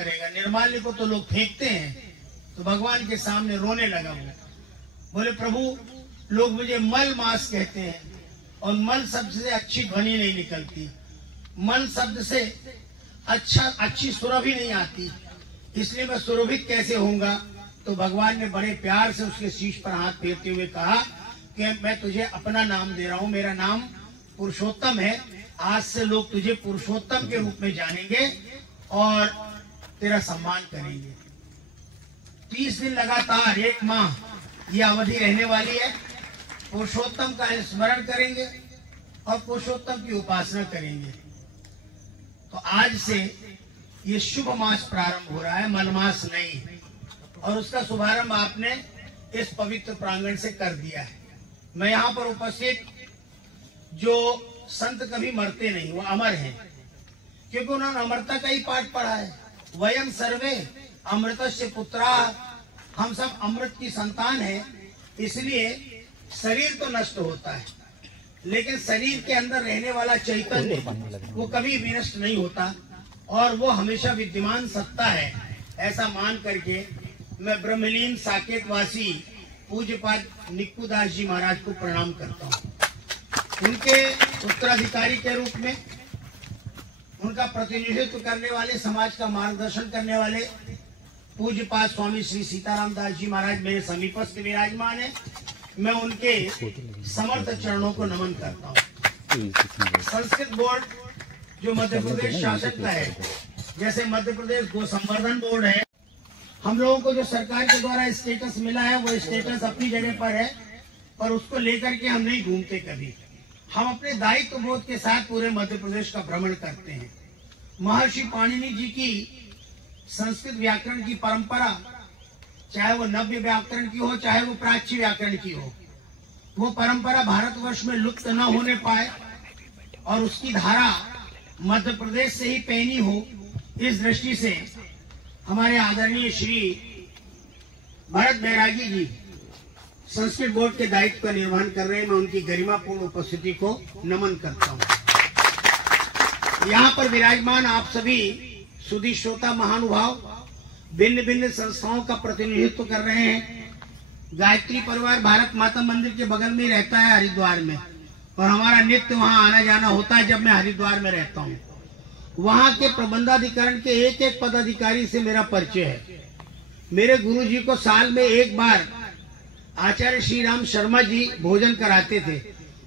करेगा। निर्माल्य को तो लोग फेंकते हैं, तो भगवान के सामने रोने लगा वो। बोले प्रभु, लोग मुझे मल मास कहते हैं और मल शब्द से अच्छी ध्वनि नहीं निकलती, मल शब्द से अच्छी सुरभि नहीं आती, इसलिए मैं सुरभित कैसे होऊंगा। तो भगवान ने बड़े प्यार से उसके शीश पर हाथ फेरते हुए कहा कि मैं तुझे अपना नाम दे रहा हूँ, मेरा नाम पुरुषोत्तम है। आज से लोग तुझे पुरुषोत्तम के रूप में जानेंगे और तेरा सम्मान करेंगे। 30 दिन लगातार, 1 माह ये अवधि रहने वाली है। पुरुषोत्तम का स्मरण करेंगे और पुरुषोत्तम की उपासना करेंगे। तो आज से ये शुभ मास प्रारंभ हो रहा है, मलमास नहीं, और उसका शुभारंभ आपने इस पवित्र प्रांगण से कर दिया है। मैं यहाँ पर उपस्थित जो संत कभी मरते नहीं, वो अमर हैं, क्योंकि उन्होंने अमरता का ही पाठ पढ़ा है। वयम सर्वे अमृतस्य पुत्रा, हम सब अमृत की संतान है। इसलिए शरीर तो नष्ट होता है, लेकिन शरीर के अंदर रहने वाला चैतन्य वो कभी विनष्ट नहीं होता और वो हमेशा विद्यमान सत्ता है। ऐसा मान करके मैं ब्रह्मलीन साकेत वासी पूज्यपाद निक्कुदास जी महाराज को प्रणाम करता हूँ। उनके उत्तराधिकारी के रूप में, उनका प्रतिनिधित्व करने वाले, समाज का मार्गदर्शन करने वाले पूज्यपाद स्वामी श्री सीताराम दास जी महाराज मेरे समीपस्थ विराजमान है। मैं उनके समर्थ चरणों को नमन करता हूँ। संस्कृत बोर्ड जो मध्य प्रदेश शासन का है, जैसे मध्य प्रदेश गो संवर्धन बोर्ड है, हम लोगों को जो सरकार के द्वारा स्टेटस मिला है वो स्टेटस अपनी जगह पर है, पर उसको लेकर के हम नहीं घूमते कभी। हम अपने दायित्व बोध के साथ पूरे मध्य प्रदेश का भ्रमण करते हैं। महर्षि पाणिनि जी की संस्कृत व्याकरण की परंपरा, चाहे वो नव्य व्याकरण की हो, चाहे वो प्राच्य व्याकरण की हो, वो परंपरा भारतवर्ष में लुप्त न होने पाए और उसकी धारा मध्य प्रदेश से ही पैनी हो, इस दृष्टि से हमारे आदरणीय श्री भरत बैरागी जी संस्कृत बोर्ड के दायित्व का निर्वहन कर रहे हैं। मैं उनकी गरिमापूर्ण उपस्थिति को नमन करता हूँ। यहाँ पर विराजमान आप सभी सुधी श्रोता महानुभाव भिन्न भिन्न संस्थाओं का प्रतिनिधित्व कर रहे हैं। गायत्री परिवार भारत माता मंदिर के बगल में ही रहता है हरिद्वार में, और हमारा नित्य वहाँ आना जाना होता है जब मैं हरिद्वार में रहता हूँ। वहाँ के प्रबंधाधिकरण के एक एक पदाधिकारी से मेरा परिचय है। मेरे गुरु जी को साल में एक बार आचार्य श्री राम शर्मा जी भोजन कराते थे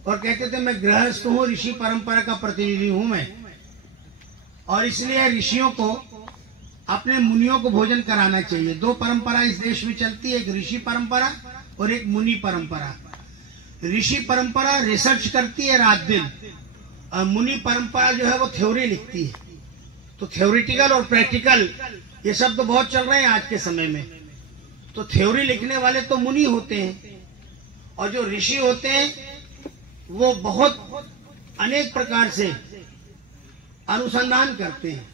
और कहते थे मैं गृहस्थ हूँ, ऋषि परंपरा का प्रतिनिधि हूँ मैं, और इसलिए ऋषियों को, अपने मुनियों को भोजन कराना चाहिए। 2 परंपरा इस देश में चलती है, एक ऋषि परंपरा और एक मुनि परंपरा। ऋषि परंपरा रिसर्च करती है रात दिन, और मुनि परंपरा जो है वो थ्योरी लिखती है। तो थ्योरिटिकल और प्रैक्टिकल ये शब्द तो बहुत चल रहे हैं आज के समय में। तो थ्योरी लिखने वाले तो मुनि होते हैं, और जो ऋषि होते हैं वो बहुत अनेक प्रकार से अनुसंधान करते हैं।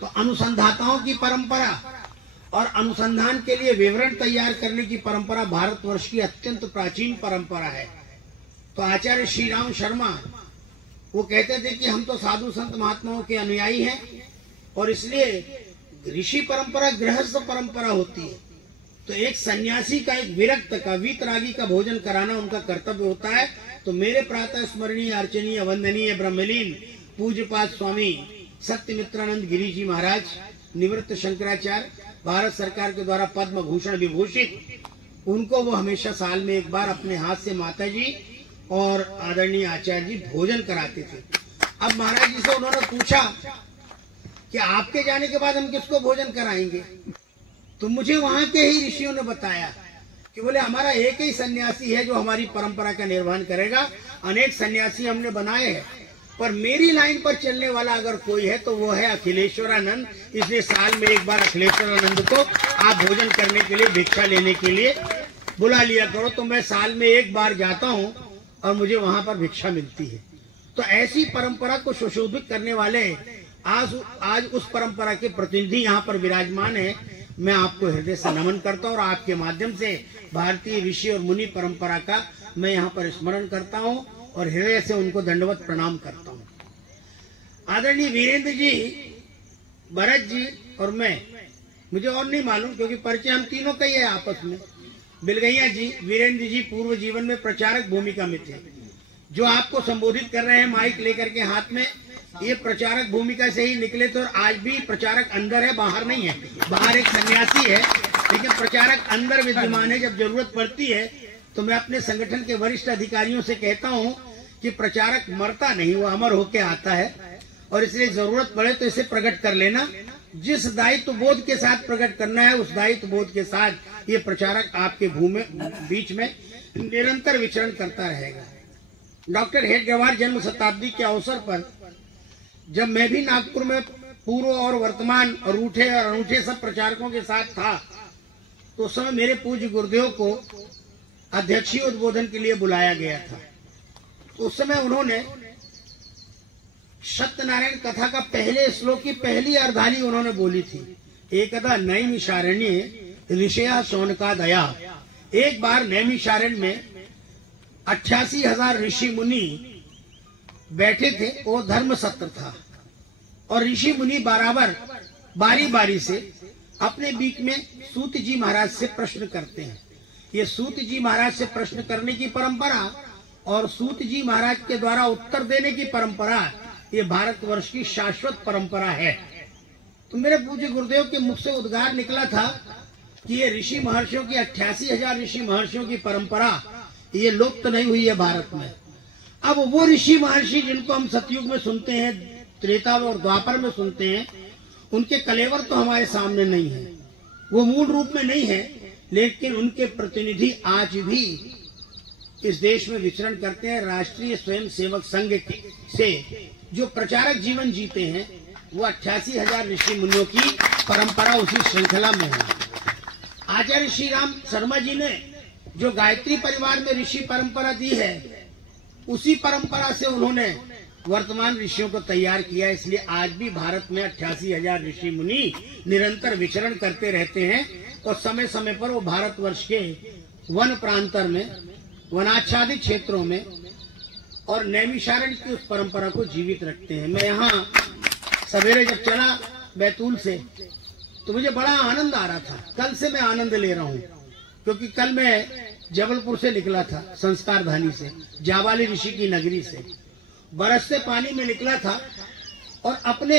तो अनुसंधाताओं की परंपरा और अनुसंधान के लिए विवरण तैयार करने की परंपरा भारतवर्ष की अत्यंत प्राचीन परंपरा है। तो आचार्य श्री राम शर्मा वो कहते थे कि हम तो साधु संत महात्माओं के अनुयायी हैं, और इसलिए ऋषि परंपरा गृहस्थ परंपरा होती है। तो एक सन्यासी का, एक विरक्त का, वीतरागी का भोजन कराना उनका कर्तव्य होता है। तो मेरे प्रातः स्मरणीय, अर्चनीय, वंदनीय ब्रह्मलीन पूज्यपाद स्वामी सत्यमित्रानंद गिरी जी महाराज, निवृत्त शंकराचार्य, भारत सरकार के द्वारा पद्म भूषण विभूषित, उनको वो हमेशा साल में एक बार अपने हाथ से माता जी और आदरणीय आचार्य जी भोजन कराते थे। अब महाराज जी से उन्होंने पूछा कि आपके जाने के बाद हम किसको भोजन कराएंगे? तो मुझे वहां के ही ऋषियों ने बताया कि बोले हमारा एक ही सन्यासी है जो हमारी परंपरा का निर्वहन करेगा। अनेक सन्यासी हमने बनाए हैं, पर मेरी लाइन पर चलने वाला अगर कोई है तो वो है अखिलेश्वरानंद। इसलिए साल में एक बार अखिलेश्वरानंद को आप भोजन करने के लिए, भिक्षा लेने के लिए बुला लिया करो। तो मैं साल में एक बार जाता हूँ और मुझे वहां पर भिक्षा मिलती है। तो ऐसी परंपरा को सुशोभित करने वाले आज उस परंपरा के प्रतिनिधि यहाँ पर विराजमान है। मैं आपको हृदय से नमन करता हूँ और आपके माध्यम से भारतीय ऋषि और मुनि परंपरा का मैं यहाँ पर स्मरण करता हूँ और हृदय से उनको दंडवत प्रणाम करता हूँ। आदरणीय वीरेंद्र जी, भरत जी और मैं, मुझे और नहीं मालूम, क्योंकि परिचय हम तीनों का ही है आपस में। बिलगैया जी, वीरेंद्र जी पूर्व जीवन में प्रचारक भूमिका में थे। जो आपको संबोधित कर रहे हैं माइक लेकर के हाथ में, ये प्रचारक भूमिका से ही निकले थे। और आज भी प्रचारक अंदर है, बाहर नहीं है। बाहर एक सन्यासी है, लेकिन प्रचारक अंदर विद्यमान है। जब जरूरत पड़ती है तो मैं अपने संगठन के वरिष्ठ अधिकारियों से कहता हूँ कि प्रचारक मरता नहीं, वो अमर होके आता है। और इसलिए जरूरत पड़े तो इसे प्रकट कर लेना। जिस दायित्व बोध के साथ प्रकट करना है, उस दायित्व बोध के साथ ये प्रचारक आपके बीच में निरंतर विचरण करता रहेगा। डॉक्टर हेडगेवार जन्म शताब्दी के अवसर पर जब मैं भी नागपुर में पूर्व और वर्तमान रूठे और अनूठे सब प्रचारकों के साथ था, तो उस समय मेरे पूज्य गुरुदेव को अध्यक्षीय उद्बोधन के लिए बुलाया गया था। उस समय उन्होंने सत्यनारायण कथा का पहले श्लोक की पहली अर्धाली उन्होंने बोली थी। एकदा नैमिषारण्ये ऋषया शौनका दया। एक बार नैमिषारण्य में 88,000 ऋषि मुनि बैठे थे। वो धर्म सत्र था और ऋषि मुनि बराबर बारी बारी से अपने बीच में सूत जी महाराज से प्रश्न करते हैं। ये सूत जी महाराज से प्रश्न करने की परंपरा और सूत जी महाराज के द्वारा उत्तर देने की परंपरा, ये भारतवर्ष की शाश्वत परंपरा है। तो मेरे पूज्य गुरुदेव के मुख से उद्गार निकला था कि ये ऋषि महर्षियों की 88,000 ऋषि महर्षियों की परंपरा ये लुप्त नहीं हुई है भारत में। अब वो ऋषि महर्षि जिनको हम सतयुग में सुनते हैं, त्रेता और द्वापर में सुनते हैं, उनके कलेवर तो हमारे सामने नहीं है, वो मूल रूप में नहीं है, लेकिन उनके प्रतिनिधि आज भी इस देश में विचरण करते हैं। राष्ट्रीय स्वयं सेवक संघ से जो प्रचारक जीवन जीते हैं, वो 88,000 ऋषि मुनियों की परंपरा उसी श्रृंखला में है। आचार्य श्री राम शर्मा जी ने जो गायत्री परिवार में ऋषि परंपरा दी है, उसी परंपरा से उन्होंने वर्तमान ऋषियों को तैयार किया। इसलिए आज भी भारत में 88,000 ऋषि मुनि निरंतर विचरण करते रहते हैं और समय समय पर वो भारतवर्ष के वन प्रांतर में, वनाच्छादित क्षेत्रों में और नैमिषारण्य की उस परंपरा को जीवित रखते हैं। मैं यहाँ सवेरे जब चला बैतूल से, तो मुझे बड़ा आनंद आ रहा था। कल से मैं आनंद ले रहा हूँ, क्योंकि कल मैं जबलपुर से निकला था, संस्कार धानी से, जाबाली ऋषि की नगरी से, बरसते पानी में निकला था और अपने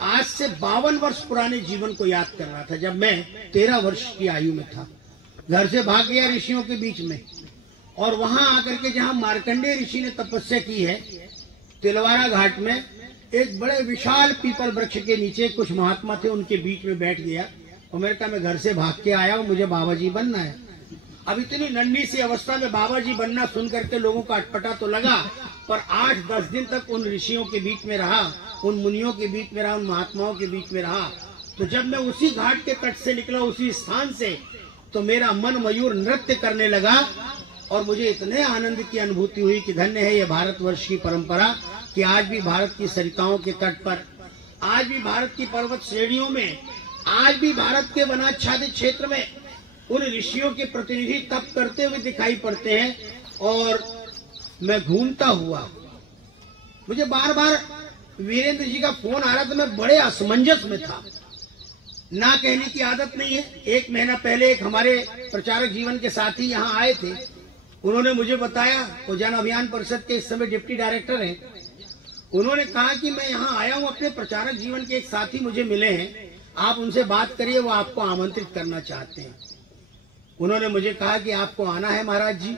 आज से 52 वर्ष पुराने जीवन को याद कर रहा था। जब मैं 13 वर्ष की आयु में था, घर से भाग गया ऋषियों के बीच में, और वहां आकर के जहां मार्कंडेय ऋषि ने तपस्या की है, तिलवारा घाट में एक बड़े विशाल पीपल वृक्ष के नीचे कुछ महात्मा थे, उनके बीच में बैठ गया और मैंने कहा मैं घर से भाग के आया हूँ, मुझे बाबा जी बनना है। अब इतनी नन्ही सी अवस्था में बाबा जी बनना सुन करके लोगों का अटपटा तो लगा, पर 8-10 दिन तक उन ऋषियों के बीच में रहा, उन मुनियों के बीच में रहा, उन महात्माओं के बीच में रहा। तो जब मैं उसी घाट के तट से निकला, उसी स्थान से, तो मेरा मन मयूर नृत्य करने लगा और मुझे इतने आनंद की अनुभूति हुई कि धन्य है ये भारतवर्ष की परंपरा कि आज भी भारत की सरिताओं के तट पर, आज भी भारत की पर्वत श्रेणियों में, आज भी भारत के वनाच्छादित क्षेत्र में उन ऋषियों के प्रतिनिधि तप करते हुए दिखाई पड़ते हैं। और मैं घूमता हुआ, मुझे बार बार वीरेंद्र जी का फोन आ रहा था, मैं बड़े असमंजस में था। ना कहने की आदत नहीं है। 1 महीना पहले एक हमारे प्रचारक जीवन के साथी यहाँ आए थे, उन्होंने मुझे बताया, वो जन अभियान परिषद के इस समय डिप्टी डायरेक्टर हैं, उन्होंने कहा कि मैं यहाँ आया हूँ, अपने प्रचारक जीवन के एक साथी मुझे मिले हैं, आप उनसे बात करिए, वो आपको आमंत्रित करना चाहते हैं। उन्होंने मुझे कहा कि आपको आना है महाराज जी।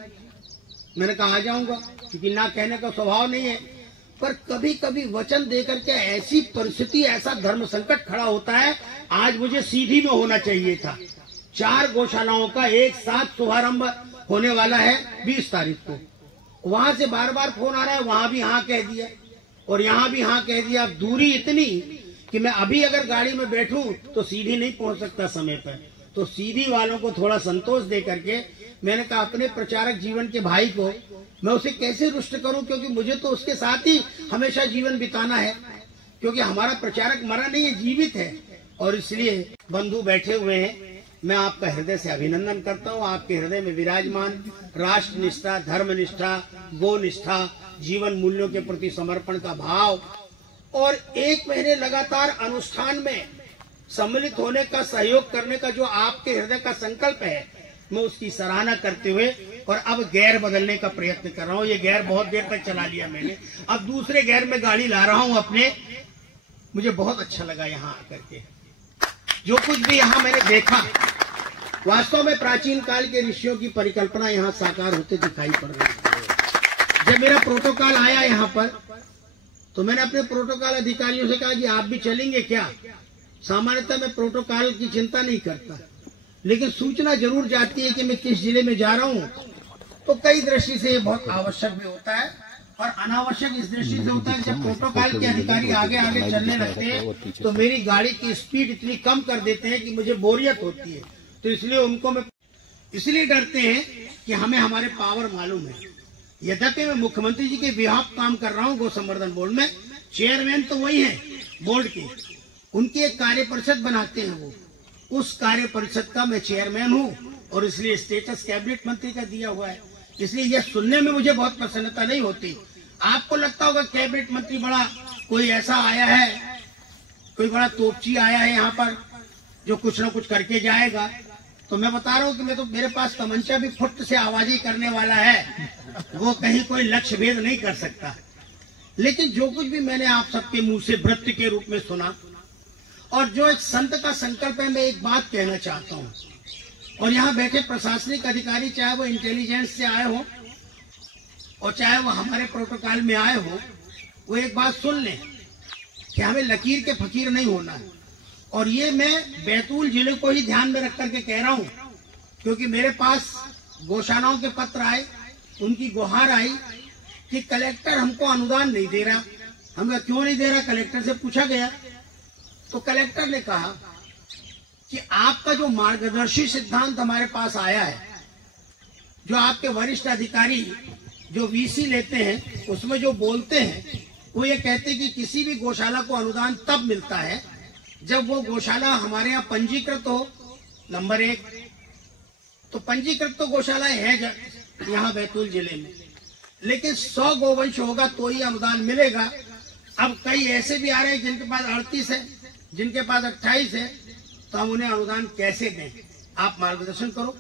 मैंने कहा आ जाऊंगा, क्योंकि ना कहने का स्वभाव नहीं है, पर कभी कभी वचन देकर के ऐसी परिस्थिति, ऐसा धर्म संकट खड़ा होता है। आज मुझे सीधी में होना चाहिए था। 4 गौशालाओं का एक साथ शुभारंभ होने वाला है 20 तारीख को। वहां से बार बार फोन आ रहा है, वहां भी हाँ कह दिया और यहाँ भी हाँ कह दिया। दूरी इतनी कि मैं अभी अगर गाड़ी में बैठूं तो सीधी नहीं पहुंच सकता समय पर। तो सीधी वालों को थोड़ा संतोष दे करके मैंने कहा अपने प्रचारक जीवन के भाई को मैं उसे कैसे रुष्ट करूं, क्योंकि मुझे तो उसके साथ ही हमेशा जीवन बिताना है, क्योंकि हमारा प्रचारक मरा नहीं है, जीवित है। और इसलिए बंधु बैठे हुए हैं, मैं आपका हृदय से अभिनंदन करता हूँ। आपके हृदय में विराजमान राष्ट्र निष्ठा, धर्म निष्ठा, गो निष्ठा, जीवन मूल्यों के प्रति समर्पण का भाव और 1 महीने लगातार अनुष्ठान में सम्मिलित होने का, सहयोग करने का जो आपके हृदय का संकल्प है, मैं उसकी सराहना करते हुए और अब गियर बदलने का प्रयत्न कर रहा हूँ। ये गियर बहुत देर तक चला लिया मैंने, अब दूसरे गियर में गाड़ी ला रहा हूँ अपने। मुझे बहुत अच्छा लगा यहाँ आकर के, जो कुछ भी यहाँ मैंने देखा, वास्तव में प्राचीन काल के ऋषियों की परिकल्पना यहाँ साकार होते दिखाई पड़ रही है। जब मेरा प्रोटोकॉल आया यहाँ पर, तो मैंने अपने प्रोटोकॉल अधिकारियों से कहा कि आप भी चलेंगे क्या। सामान्यतः मैं प्रोटोकॉल की चिंता नहीं करता, लेकिन सूचना जरूर जाती है कि मैं किस जिले में जा रहा हूँ, तो कई दृष्टि से ये बहुत आवश्यक भी होता है और अनावश्यक इस दृष्टि से होता है। जब प्रोटोकॉल के अधिकारी आगे आगे चलने लगते हैं तो मेरी गाड़ी की स्पीड इतनी कम कर देते हैं कि मुझे बोरियत होती है। तो इसलिए उनको मैं इसलिए डरते हैं कि हमें हमारे पावर मालूम है। यद्यपि मैं मुख्यमंत्री जी के विभाग काम कर रहा हूँ गौ संवर्धन बोर्ड में, चेयरमैन तो वही है बोर्ड के, उनकी एक कार्य परिषद बनाते हैं वो, उस कार्य परिषद का मैं चेयरमैन हूँ और इसलिए स्टेटस कैबिनेट मंत्री का दिया हुआ है। इसलिए यह सुनने में मुझे बहुत प्रसन्नता नहीं होती। आपको लगता होगा कैबिनेट मंत्री बड़ा कोई ऐसा आया है, कोई बड़ा तोपची आया है यहाँ पर जो कुछ न कुछ करके जाएगा। तो मैं बता रहा हूँ कि मैं तो, मेरे पास तमंचा भी फुट से आवाजी करने वाला है, वो कहीं कोई लक्ष्य भेद नहीं कर सकता। लेकिन जो कुछ भी मैंने आप सबके मुंह से वृत्ति के रूप में सुना और जो एक संत का संकल्प है, मैं एक बात कहना चाहता हूँ। और यहाँ बैठे प्रशासनिक अधिकारी, चाहे वो इंटेलिजेंस से आए हो और चाहे वो हमारे प्रोटोकॉल में आए हो, वो एक बात सुन लें कि हमें लकीर के फकीर नहीं होना है। और ये मैं बैतूल जिले को ही ध्यान में रख करके कह रहा हूँ, क्योंकि मेरे पास गौशालाओं के पत्र आए, उनकी गुहार आई कि कलेक्टर हमको अनुदान नहीं दे रहा। हमने क्यों नहीं दे रहा, कलेक्टर से पूछा गया तो कलेक्टर ने कहा कि आपका जो मार्गदर्शी सिद्धांत हमारे पास आया है, जो आपके वरिष्ठ अधिकारी जो वीसी लेते हैं उसमें जो बोलते हैं, वो ये कहते हैं कि किसी भी गौशाला को अनुदान तब मिलता है जब वो गौशाला हमारे यहाँ पंजीकृत हो, नंबर 1। तो पंजीकृत तो गौशालाएं हैं यहाँ बैतूल जिले में, लेकिन 100 गोवंश होगा तो ही अनुदान मिलेगा। अब कई ऐसे भी आ रहे हैं जिनके पास 38 है, जिनके पास 28 है, तो हम उन्हें अनुदान कैसे दें, आप मार्गदर्शन करो।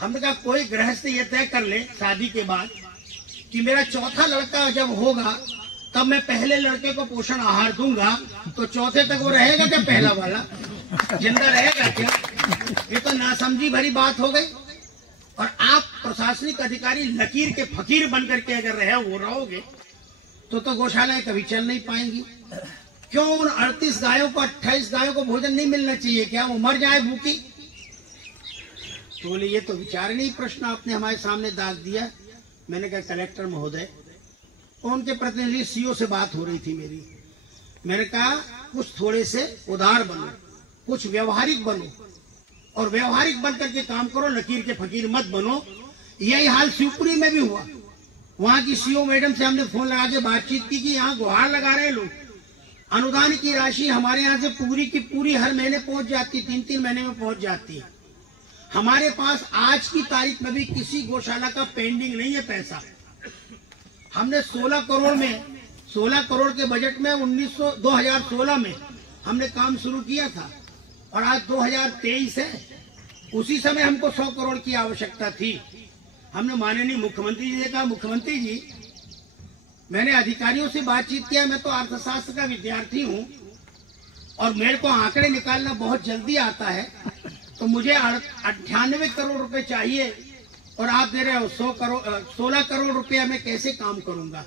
हमने कहा कोई गृहस्थ ये तय कर ले शादी के बाद कि मेरा चौथा लड़का जब होगा तब मैं पहले लड़के को पोषण आहार दूंगा, तो चौथे तक वो रहेगा क्या, पहला वाला जिंदा रहेगा क्या? ये तो नासमझी भरी बात हो गई। और आप प्रशासनिक अधिकारी लकीर के फकीर बनकर के अगर रहोगे तो गौशालाएं कभी चल नहीं पाएंगी। क्यों उन 38 गायों को, 28 गायों को भोजन नहीं मिलना चाहिए क्या, वो मर जाए भूखी? तो बोले ये तो विचारणीय प्रश्न आपने हमारे सामने दाग दिया। मैंने कहा कलेक्टर महोदय, उनके प्रतिनिधि सीओ से बात हो रही थी मेरी, मैंने कहा कुछ थोड़े से उदार बनो, कुछ व्यवहारिक बनो और व्यवहारिक बन करके काम करो, लकीर के फकीर मत बनो। यही हाल शिवपुरी में भी हुआ। वहां की सीओ मैडम से हमने फोन लगा के बातचीत की कि यहाँ गुहार लगा रहे लोग, अनुदान की राशि हमारे यहाँ से पूरी की पूरी हर महीने पहुंच जाती, 3-3 महीने में पहुंच जाती है। हमारे पास आज की तारीख में भी किसी गौशाला का पेंडिंग नहीं है पैसा। हमने 16 करोड़ में, 16 करोड़ के बजट में 2016 में हमने काम शुरू किया था और आज 2023 है। उसी समय हमको 100 करोड़ की आवश्यकता थी। हमने माननीय मुख्यमंत्री जी से कहा, मुख्यमंत्री जी मैंने अधिकारियों से बातचीत किया, मैं तो अर्थशास्त्र का विद्यार्थी हूँ और मेरे को आंकड़े निकालना बहुत जल्दी आता है, तो मुझे 98 करोड़ रुपए चाहिए और आप दे रहे हो 16 करोड़ रुपया, मैं कैसे काम करूंगा?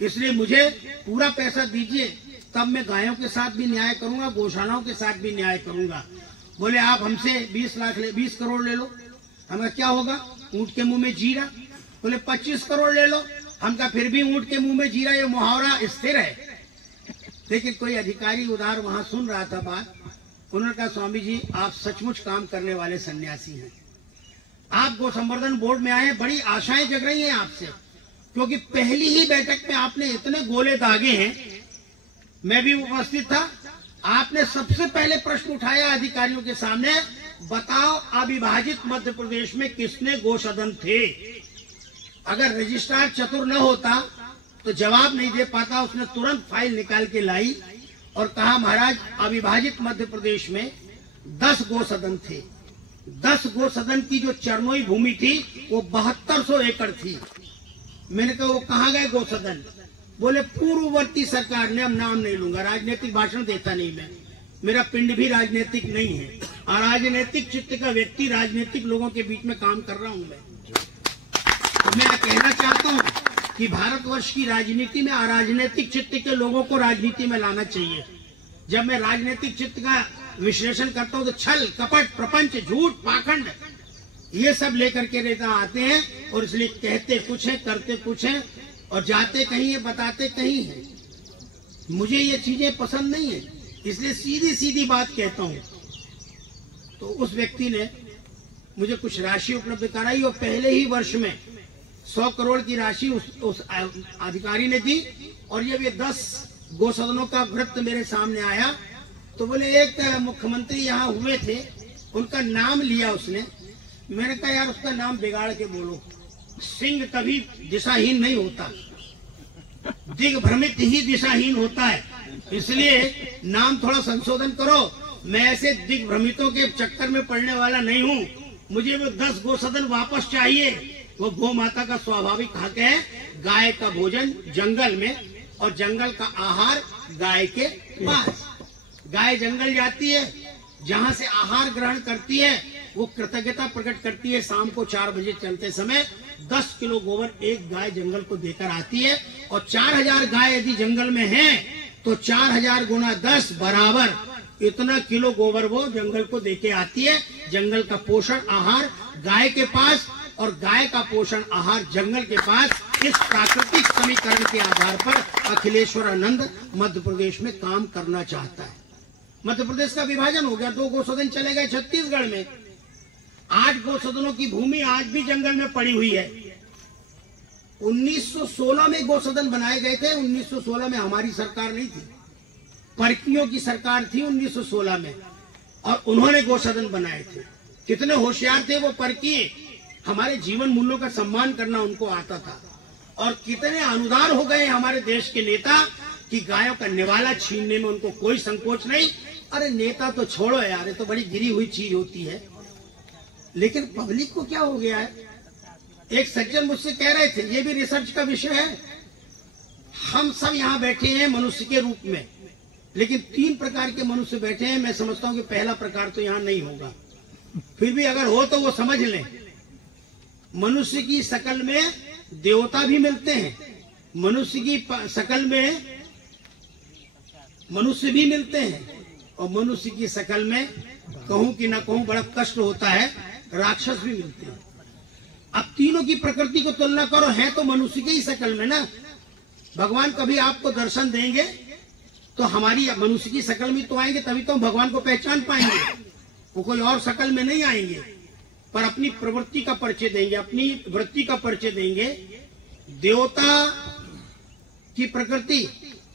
इसलिए मुझे पूरा पैसा दीजिए, तब मैं गायों के साथ भी न्याय करूंगा, गौशालाओं के साथ भी न्याय करूंगा। बोले आप हमसे 20 करोड़ ले लो। हमें क्या होगा, ऊंट के मुंह में जीरा। बोले 25 करोड़ ले लो। हम कहा फिर भी ऊंट के मुंह में जीरा, ये मुहावरा स्थिर है। लेकिन कोई अधिकारी उधार वहां सुन रहा था बात, उन्होंने कहा स्वामी जी आप सचमुच काम करने वाले सन्यासी हैं, आप गौ संवर्धन बोर्ड में आए हैं, बड़ी आशाएं जग रही हैं आपसे, क्योंकि पहली ही बैठक में आपने इतने गोले दागे हैं, मैं भी उपस्थित था। आपने सबसे पहले प्रश्न उठाया अधिकारियों के सामने, बताओ अविभाजित मध्य प्रदेश में किसने गौसदन थे? अगर रजिस्ट्रार चतुर न होता तो जवाब नहीं दे पाता। उसने तुरंत फाइल निकाल के लाई और कहा महाराज अविभाजित मध्य प्रदेश में 10 गौसदन थे। 10 गौसदन की जो चरनोई भूमि थी वो 7200 एकड़ थी। मैंने कहा वो कहाँ गए गौसदन? बोले पूर्ववर्ती सरकार ने, अब नाम नहीं लूंगा, राजनीतिक भाषण देता नहीं मैं, मेरा पिंड भी राजनीतिक नहीं है, अराजनीतिक चित्त का व्यक्ति राजनीतिक लोगों के बीच में काम कर रहा हूं मैं। तो मैं कहना चाहता हूं कि भारतवर्ष की राजनीति में अराजनीतिक चित्त के लोगों को राजनीति में लाना चाहिए। जब मैं राजनीतिक चित्त का विश्लेषण करता हूं तो छल कपट प्रपंच झूठ पाखंड ये सब लेकर के नेता आते हैं और इसलिए कहते कुछ है करते कुछ है और जाते कहीं है बताते कहीं है। मुझे ये चीजें पसंद नहीं है, इसलिए सीधी सीधी बात कहता हूं। तो उस व्यक्ति ने मुझे कुछ राशि उपलब्ध कराई और पहले ही वर्ष में 100 करोड़ की राशि उस अधिकारी ने दी। और जब ये 10 गौसदनों का वृत्त मेरे सामने आया तो बोले एक मुख्यमंत्री यहाँ हुए थे, उनका नाम लिया उसने। मैंने कहा यार उसका नाम बिगाड़ के बोलो, सिंह कभी दिशाहीन नहीं होता, दिग्भ्रमित ही दिशाहीन होता है, इसलिए नाम थोड़ा संशोधन करो। मैं ऐसे दिग्भ्रमितों के चक्कर में पड़ने वाला नहीं हूँ। मुझे वो 10 गौसदन वापस चाहिए। वो गौ माता का स्वाभाविक हक है, गाय का भोजन जंगल में और जंगल का आहार गाय के पास। गाय जंगल जाती है, जहाँ से आहार ग्रहण करती है, वो कृतज्ञता प्रकट करती है। शाम को 4 बजे चलते समय 10 किलो गोबर एक गाय जंगल को देकर आती है। और 4000 गाय यदि जंगल में है तो 4000 गुना 10 बराबर इतना किलो गोबर वो जंगल को देके आती है। जंगल का पोषण आहार गाय के पास और गाय का पोषण आहार जंगल के पास। इस प्राकृतिक समीकरण के आधार पर अखिलेश्वरानंद मध्य प्रदेश में काम करना चाहता है। मध्य प्रदेश का विभाजन हो गया, 2 गौसदन चले गए छत्तीसगढ़ में। 8 गौसदनों की भूमि आज भी जंगल में पड़ी हुई है। 1916 में गौसदन बनाए गए थे। 1916 में हमारी सरकार नहीं थी, परकियों की सरकार थी 1916 में, और उन्होंने गौसदन बनाए थे। कितने होशियार थे वो परकी, हमारे जीवन मूल्यों का सम्मान करना उनको आता था। और कितने अनुदार हो गए हमारे देश के नेता कि गायों का निवाला छीनने में उनको कोई संकोच नहीं। अरे नेता तो छोड़ो यार, ये तो बड़ी गिरी हुई चीज होती है। लेकिन पब्लिक को क्या हो गया है? एक सज्जन मुझसे कह रहे थे, ये भी रिसर्च का विषय है, हम सब यहाँ बैठे हैं मनुष्य के रूप में, लेकिन 3 प्रकार के मनुष्य बैठे हैं। मैं समझता हूँ कि पहला प्रकार तो यहाँ नहीं होगा, फिर भी अगर हो तो वो समझ लें। मनुष्य की शकल में देवता भी मिलते हैं, मनुष्य की शकल में मनुष्य भी मिलते हैं, और मनुष्य की शकल में कहूं कि ना कहूं बड़ा कष्ट होता है, राक्षस भी मिलते हैं। अब तीनों की प्रकृति को तुलना करो, है तो मनुष्य की ही शकल में ना। भगवान कभी आपको दर्शन देंगे तो हमारी मनुष्य की शकल में तो आएंगे, तभी तो हम भगवान को पहचान पाएंगे। वो कोई और शकल में नहीं आएंगे, पर अपनी प्रवृत्ति का परिचय देंगे, अपनी वृत्ति का परिचय देंगे। देवता की प्रकृति,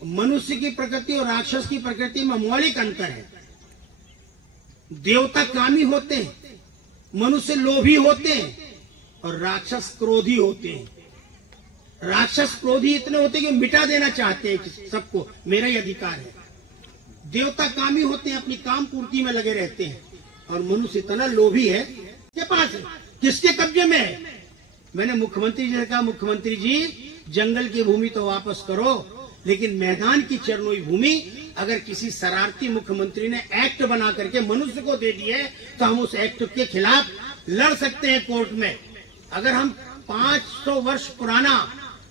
मनुष्य की प्रकृति और राक्षस की प्रकृति में मौलिक अंतर है। देवता कामी होते हैं, मनुष्य लोभी होते हैं, और राक्षस क्रोधी होते हैं। राक्षस क्रोधी इतने होते हैं कि मिटा देना चाहते हैं सबको, मेरा ही अधिकार है। देवता कामी होते हैं, अपनी काम पूर्ति में लगे रहते हैं, और मनुष्य इतना लोभी है, के पास है, किसके कब्जे में है। मैंने मुख्यमंत्री जी से कहा, मुख्यमंत्री जी जंगल की भूमि तो वापस करो, लेकिन मैदान की चरनोई भूमि अगर किसी शरारती मुख्यमंत्री ने एक्ट बना करके मनुष्य को दे दी है तो हम उस एक्ट के खिलाफ लड़ सकते हैं कोर्ट में। अगर हम 500 वर्ष पुराना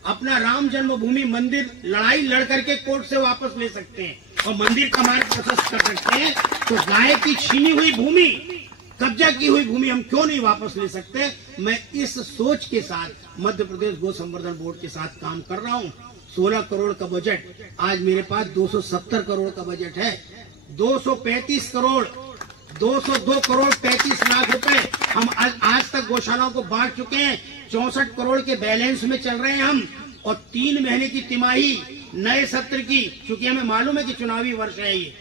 अपना राम जन्मभूमि मंदिर लड़ाई लड़ करके कोर्ट से वापस ले सकते हैं और मंदिर का मार्ग प्रशस्त कर सकते हैं, तो गाय की छीनी हुई भूमि, कब्जा की हुई भूमि हम क्यों नहीं वापस ले सकते। मैं इस सोच के साथ मध्य प्रदेश गौ संवर्धन बोर्ड के साथ काम कर रहा हूँ। 16 करोड़ का बजट, आज मेरे पास 270 करोड़ का बजट है। 235 करोड़ 202 करोड़ 35 लाख रुपए हम आज तक गौशालाओं को बांट चुके हैं। 64 करोड़ के बैलेंस में चल रहे हैं हम, और 3 महीने की तिमाही नए सत्र की, चूंकि हमें मालूम है कि चुनावी वर्ष है ये,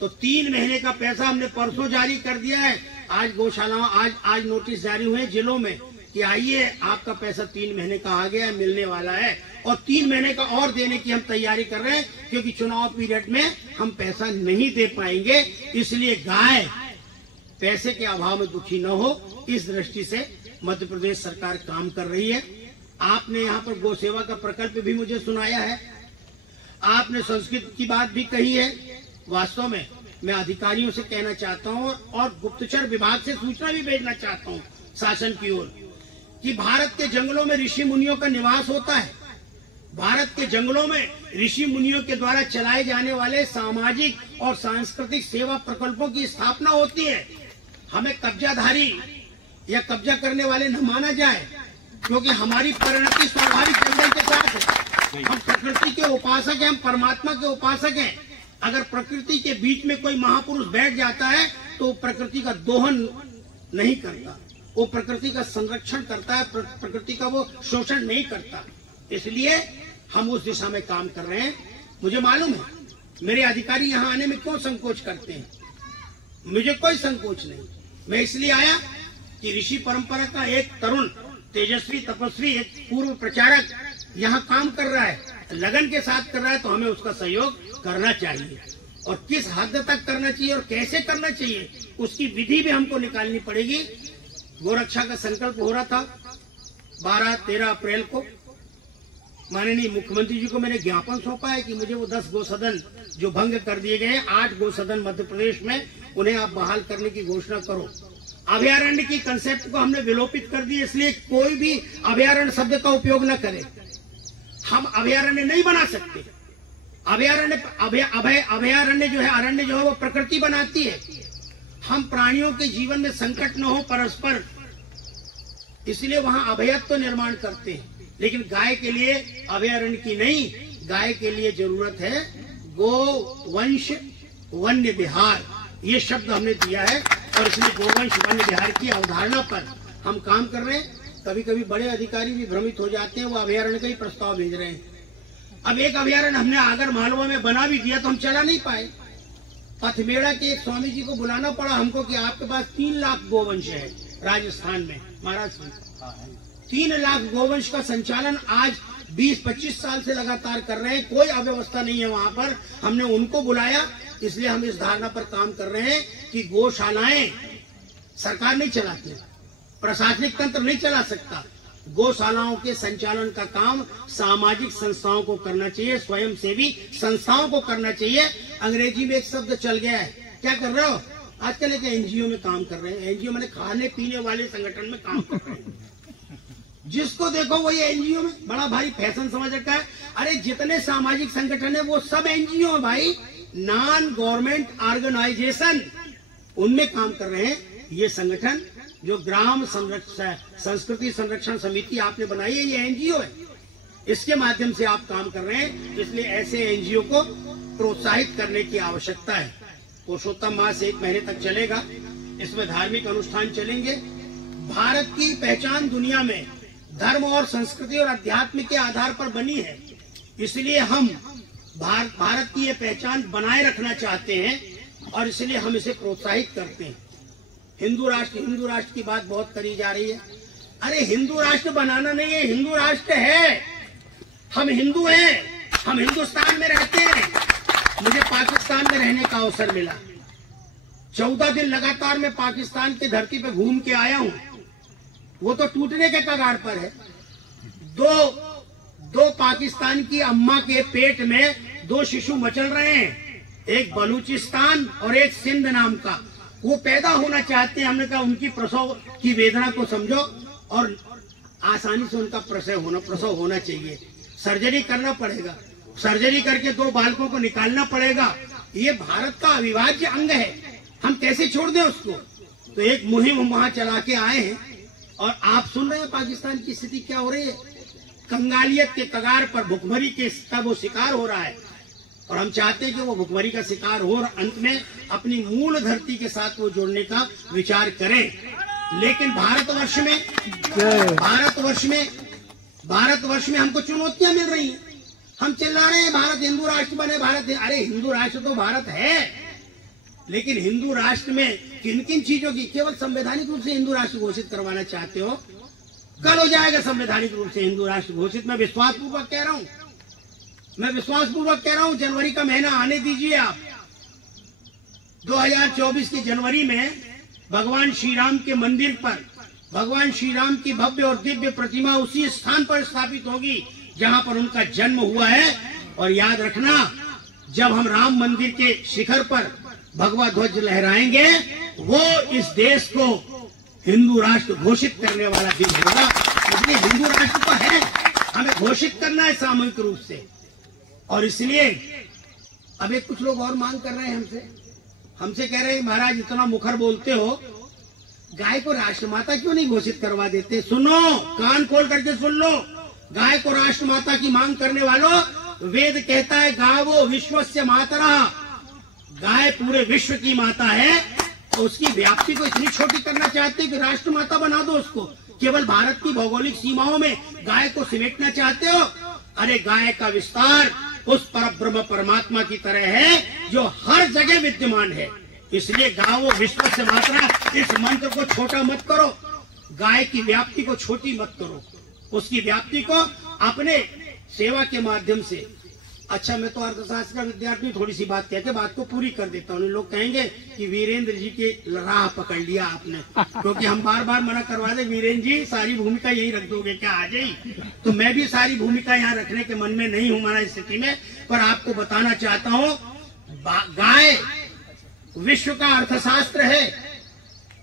तो 3 महीने का पैसा हमने परसों जारी कर दिया है। आज गौशालाओं आज नोटिस जारी हुए जिलों में कि आइए आपका पैसा 3 महीने का आ गया है, मिलने वाला है। और 3 महीने का और देने की हम तैयारी कर रहे हैं, क्योंकि चुनाव पीरियड में हम पैसा नहीं दे पाएंगे। इसलिए गाय पैसे के अभाव में दुखी न हो, इस दृष्टि से मध्य प्रदेश सरकार काम कर रही है। आपने यहाँ पर गौ सेवा का प्रकल्प भी मुझे सुनाया है, आपने संस्कृत की बात भी कही है। वास्तव में मैं अधिकारियों से कहना चाहता हूँ और गुप्तचर विभाग से सूचना भी भेजना चाहता हूँ शासन की ओर, कि भारत के जंगलों में ऋषि मुनियों का निवास होता है। भारत के जंगलों में ऋषि मुनियों के द्वारा चलाए जाने वाले सामाजिक और सांस्कृतिक सेवा प्रकल्पों की स्थापना होती है। हमें कब्जाधारी या कब्जा करने वाले न माना जाए, क्योंकि हमारी परिणति स्वाभाविक जंगल के साथ है। हम प्रकृति के उपासक हैं, हम परमात्मा के उपासक हैं। अगर प्रकृति के बीच में कोई महापुरुष बैठ जाता है तो वो प्रकृति का दोहन नहीं करता, वो प्रकृति का संरक्षण करता है, प्रकृति का वो शोषण नहीं करता। इसलिए हम उस दिशा में काम कर रहे हैं। मुझे मालूम है मेरे अधिकारी यहाँ आने में क्यों संकोच करते हैं, मुझे कोई संकोच नहीं। मैं इसलिए आया कि ऋषि परंपरा का एक तरुण तेजस्वी तपस्वी एक पूर्व प्रचारक यहाँ काम कर रहा है, लगन के साथ कर रहा है, तो हमें उसका सहयोग करना चाहिए। और किस हद तक करना चाहिए और कैसे करना चाहिए उसकी विधि भी हमको निकालनी पड़ेगी। गोरक्षा का संकल्प हो रहा था 12-13 अप्रैल को। माननीय मुख्यमंत्री जी को मैंने ज्ञापन सौंपा है कि मुझे वो 10 गौसदन जो भंग कर दिए गए हैं, 8 गौसदन मध्य प्रदेश में, उन्हें आप बहाल करने की घोषणा करो। अभयारण्य की कंसेप्ट को हमने विलोपित कर दिया, इसलिए कोई भी अभयारण्य शब्द का उपयोग न करे। हम अभयारण्य नहीं बना सकते। अभयारण्य जो है, अरण्य जो है वो प्रकृति बनाती है। हम प्राणियों के जीवन में संकट न हो परस्पर, इसलिए वहां अभयत्व निर्माण करते हैं। लेकिन गाय के लिए अभयारण्य की नहीं, गाय के लिए जरूरत है गो वंश वन्य विहार, ये शब्द हमने दिया है। और इसलिए गोवंश वन्य विहार की अवधारणा पर हम काम कर रहे हैं। कभी कभी बड़े अधिकारी भी भ्रमित हो जाते हैं, वो अभयारण्य का ही प्रस्ताव भेज रहे हैं। अब एक अभयारण्य हमने आगर मालवा में बना भी दिया तो हम चला नहीं पाए। पथमेड़ा के एक स्वामी जी को बुलाना पड़ा हमको कि आपके पास 3 लाख गोवंश है राजस्थान में। महाराज 3 लाख गोवंश का संचालन आज 20-25 साल से लगातार कर रहे हैं, कोई अव्यवस्था नहीं है वहां पर। हमने उनको बुलाया, इसलिए हम इस धारणा पर काम कर रहे हैं कि गौशालाएं सरकार नहीं चलाती, प्रशासनिक तंत्र नहीं चला सकता। गौशालाओं के संचालन का काम सामाजिक संस्थाओं को करना चाहिए, स्वयंसेवी संस्थाओं को करना चाहिए। अंग्रेजी में एक शब्द चल गया है, क्या कर रहे हो आजकल? एक एनजीओ में काम कर रहे हैं। एनजीओ मैंने खाने पीने वाले संगठन में काम कर रहे हैं। जिसको देखो वो ये एनजीओ में बड़ा भारी फैशन समझ रखा है। अरे जितने सामाजिक संगठन है वो सब एनजीओ है भाई, नॉन गवर्नमेंट ऑर्गेनाइजेशन, उनमें काम कर रहे हैं। ये संगठन जो ग्राम संस्कृति संरक्षण समिति आपने बनाई है, ये एनजीओ है, इसके माध्यम से आप काम कर रहे हैं। इसलिए ऐसे एनजीओ को प्रोत्साहित करने की आवश्यकता है। पुरुषोत्तम मास 1 महीने तक चलेगा, इसमें धार्मिक अनुष्ठान चलेंगे। भारत की पहचान दुनिया में धर्म और संस्कृति और अध्यात्म के आधार पर बनी है, इसलिए हम भारत की ये पहचान बनाए रखना चाहते हैं और इसलिए हम इसे प्रोत्साहित करते हैं। हिंदू राष्ट्र की बात बहुत करी जा रही है। अरे हिंदू राष्ट्र बनाना नहीं है, हिंदू राष्ट्र है। हम हिंदू हैं, हम हिंदुस्तान में रहते हैं। मुझे पाकिस्तान में रहने का अवसर मिला, 14 दिन लगातार मैं पाकिस्तान की धरती पे घूम के आया हूं। वो तो टूटने के कगार पर है। दो पाकिस्तान की अम्मा के पेट में 2 शिशु मचल रहे हैं, एक बलूचिस्तान और एक सिंध नाम का। वो पैदा होना चाहते हैं। हमने कहा उनकी प्रसव की वेदना को समझो और आसानी से उनका प्रसव होना चाहिए। सर्जरी करना पड़ेगा, सर्जरी करके 2 बालकों को निकालना पड़ेगा। ये भारत का अविभाज्य अंग है, हम कैसे छोड़ दें उसको? तो एक मुहिम हम वहां चला के आए हैं और आप सुन रहे हैं पाकिस्तान की स्थिति क्या हो रही है। कंगालियत के कगार पर भुखमरी के का वो शिकार हो रहा है और हम चाहते हैं कि वो भुखमरी का शिकार हो और अंत में अपनी मूल धरती के साथ वो जोड़ने का विचार करें। लेकिन भारतवर्ष में हमको चुनौतियां मिल रही हैं। हम चिल्ला रहे हैं भारत हिंदू राष्ट्र बने, भारत। अरे हिंदू राष्ट्र तो भारत है, लेकिन हिंदू राष्ट्र में किन किन चीजों की? केवल संवैधानिक रूप से हिंदू राष्ट्र घोषित करवाना चाहते हो? कल हो जाएगा संवैधानिक रूप से हिंदू राष्ट्र घोषित। मैं विश्वास पूर्वक कह रहा हूं, जनवरी का महीना आने दीजिए आप। 2024 की जनवरी में भगवान श्री राम के मंदिर पर भगवान श्री राम की भव्य और दिव्य प्रतिमा उसी स्थान पर स्थापित होगी जहां पर उनका जन्म हुआ है। और याद रखना, जब हम राम मंदिर के शिखर पर भगवा ध्वज लहराएंगे, वो इस देश को हिंदू राष्ट्र घोषित करने वाला दिन होगा। इसलिए हिंदू राष्ट्र तो है, हमें घोषित करना है सामूहिक रूप से। और इसलिए अब एक कुछ लोग और मांग कर रहे हैं हमसे कह रहे हैं महाराज इतना मुखर बोलते हो, गाय को राष्ट्रमाता क्यों नहीं घोषित करवा देते? सुनो, कान खोल करके सुन लो। गाय को राष्ट्रमाता की मांग करने वालों, वेद कहता है गावो विश्वस्य मातरा, गाय पूरे विश्व की माता है। तो उसकी व्याप्ति को इतनी छोटी करना चाहते हैं कि राष्ट्रमाता बना दो उसको। केवल भारत की भौगोलिक सीमाओं में गाय को सिमेटना चाहते हो। अरे गाय का विस्तार उस परब्रह्म परमात्मा की तरह है जो हर जगह विद्यमान है। इसलिए गावो विश्व से मात्रा, इस मंत्र को छोटा मत करो, गाय की व्याप्ति को छोटी मत करो, उसकी व्याप्ति को अपने सेवा के माध्यम से। अच्छा, मैं तो अर्थशास्त्र का विद्यार्थी, थोड़ी सी बात कह के बात को पूरी कर देता हूँ। लोग कहेंगे कि वीरेंद्र जी की राह पकड़ लिया आपने, क्योंकि हम बार बार मना करवा दे, वीरेंद्र जी सारी भूमिका यही रख दोगे क्या आ जाई? तो मैं भी सारी भूमिका यहाँ रखने के मन में नहीं हूँ हमारा स्थिति में, पर आपको बताना चाहता हूँ, गाय विश्व का अर्थशास्त्र है।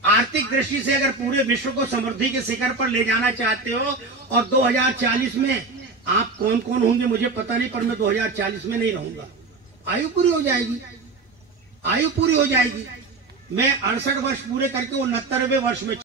आर्थिक दृष्टि से अगर पूरे विश्व को समृद्धि के शिखर पर ले जाना चाहते हो, और 2040 में आप कौन कौन होंगे मुझे पता नहीं, पर मैं 2040 में नहीं रहूंगा। आयु पूरी हो जाएगी, मैं 68 वर्ष पूरे करके 69वें वर्ष में